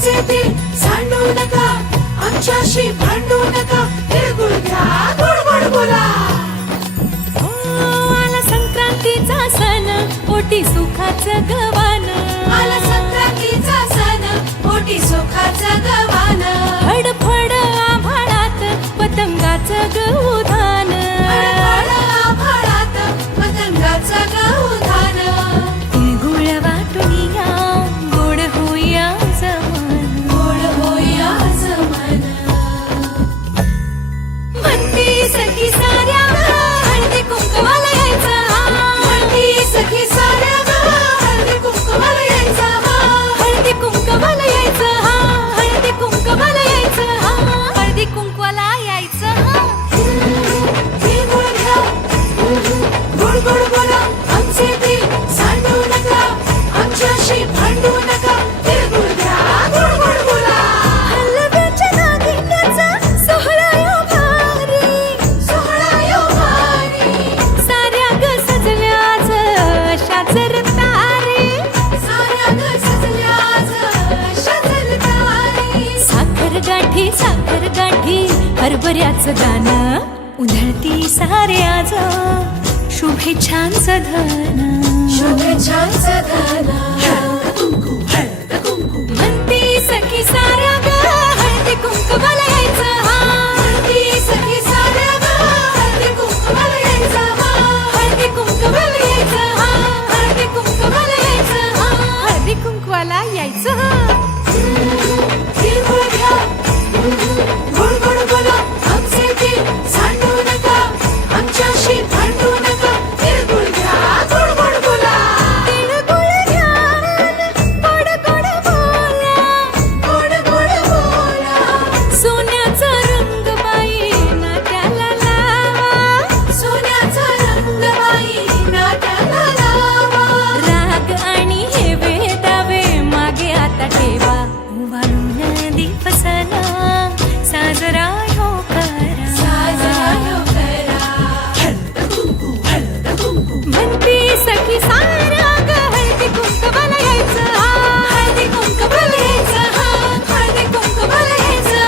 आमचे दिल सांडू नका, आमच्याशी भांडू नका, तिळगुळ घ्या, गोड गोड बोला. आला संक्रांतीचा सण, पोटी सुखाचं गवान. आला संक्रांतीचा सण, पोटी सुखाचं गवान. फडफड आभाळात पतंगाचं गौधान. फडफड आभाळात पतंगाचं गौधान. तिळगुळ वाटून या, गोड होईया जमान. गोड होईया जमान. म्हणती सखी साऱ्या हळदी कुंकवाला यायचं. म्हणती सखी साऱ्या हळदी कुंकवाला यायचं. हळदी कुंकवाला यायचं, हळदी कुंकवाला यायचं, हळदी कुंकवाला यायचं. तिळगुळ घ्या, गोड गोड बोला. आमचे दिल सांडू नका, आमच्याशी भांडू नका, तिळगुळ घ्या, गोड गोड बोला. हलव्याच्या नागिण्याचा सोहळा यो भारी. सोहळा यो भारी. साऱ्या ग सजल्याच शाजर तारे. साऱ्या ग सजल्याच शाजर तारे. साखर गाठी हरभऱ्याचं दान. उधळती सारे आज शुभेच्छांचं धन. शुभेच्छांचं धन. हळद कुंकू. म्हणती सखी साऱ्या ग हळदी कुंकवाला यायचं. म्हणती सखी साऱ्या हळदी कुंकवाला यायचं. हळदी कुंकवाला यायचं, हळदी कुंकवाला यायचं, हळदी कुंकवाला यायचं. तिळगुळ घ्या, गोड गोड बोला. आमचे दिल सांडू नका, आमच्याशी भांडू नका, तिळगुळ घ्या, गोड गोड बोला. तिळगुळ घ्या, गोड गोड बोला. गोड गोड बोला. सोन्याचा रंग बाई नात्याला लावा. सोन्याचा रंग बाई नाट्याला लावा. राग आणि हे वेदावे मागे आता ठेवा. उभारून दिवसना साजरा हो करा. साजरा यो करा. हळद कुंकू. म्हणती सखी साऱ्या ग हळदी कुंकवाला यायचं. हळदी कुंकवाला यायचं. हळदी कुंकवाला यायचं.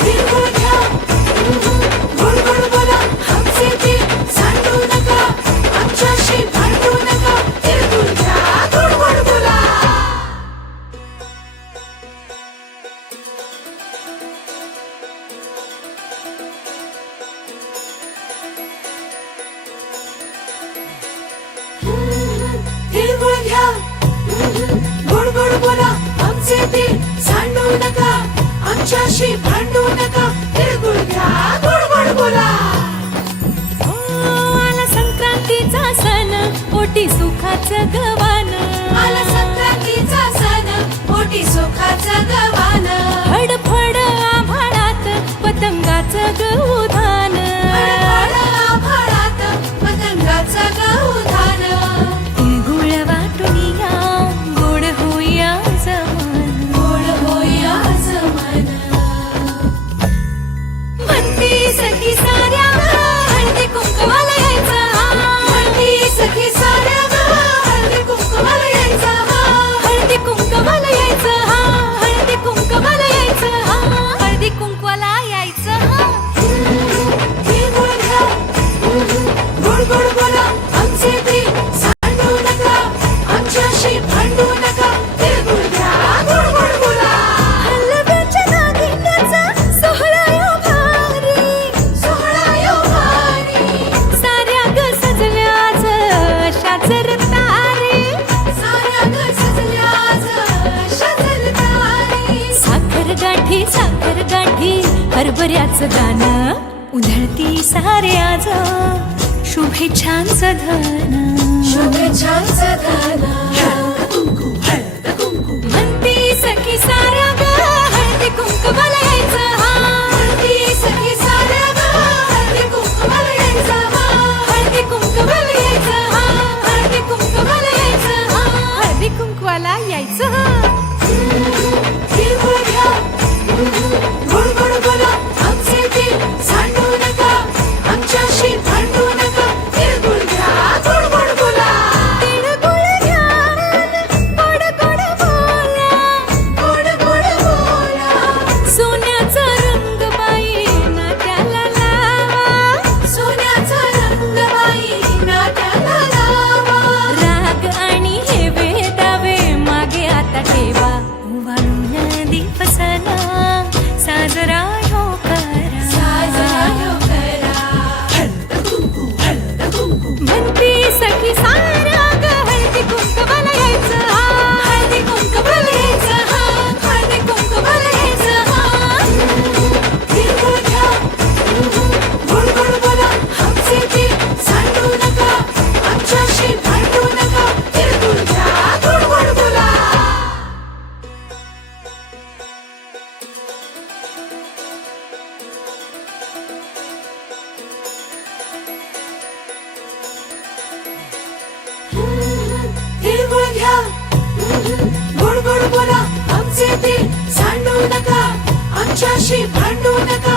तिळगुळ घ्या, गोड गोड बोला. आमचे दिल सांडू नका, आमच्याशी भांडू नका, तिळगुळ घ्या, गोड गोड बोला. तिळगुळ घ्या, गोड गोड बोला. आमचे दिल सांडू नका, आमच्याशी भांडू नका, तिळगुळ घ्या, गोड गोड बोला. आला संक्रांतीचा सण, पोटी सुखाचं गवान. आला संक्रांतीचा सण, पोटी सुखाचं गवान. फडफड आभाळात पतंगाचं गौधान. फडफड आभाळात पतंगाचं गौधान. तिळगुळ वाटून या, गोड होईया जमान. गोड होईया जमान. म्हणती सखी साऱ्या हळदी कुंकवाला यायचं. म्हणती सखी साऱ्या हळदी कुंकवाला यायचं. हळदी कुंकवाला यायचं, हळदी कुंकवाला यायचं, हळदी कुंकवाला यायचं. तिळगुळ घ्या, गोड गोड बोला. आमचे दिल सांडू नका, आमच्याशी भांडू नका, तिळगुळ घ्या, गोड गोड बोला. हलव्याच्या नागिण्याचा सोहळा यो भारी. सोहळा यो भारी. साऱ्या ग सजल्याच शाजर तारे. साऱ्या ग सजल्याच शाजर तारे. साखर गाठी हरभऱ्याचं दान. उधळती सारे आज शुभेच्छांचं धन. शुभेच्छांचं धन. हळद कुंकू. म्हणती सखी साऱ्या ग हळदी कुंकवाला यायचं. म्हणती सखी साऱ्या हळदी कुंकवाला यायचं. हळदी कुंकवाला यायचं, हळदी कुंकवाला यायचं, हळदी कुंकवाला यायचं. तिळगुळ घ्या, गोड गोड बोला. आमचे दिल सांडू नका, आमच्याशी भांडू नका, तिळगुळ घ्या, गोड गोड बोला. तिळगुळ घ्या, गोड गोड बोला. आमच्याशी भांडू नका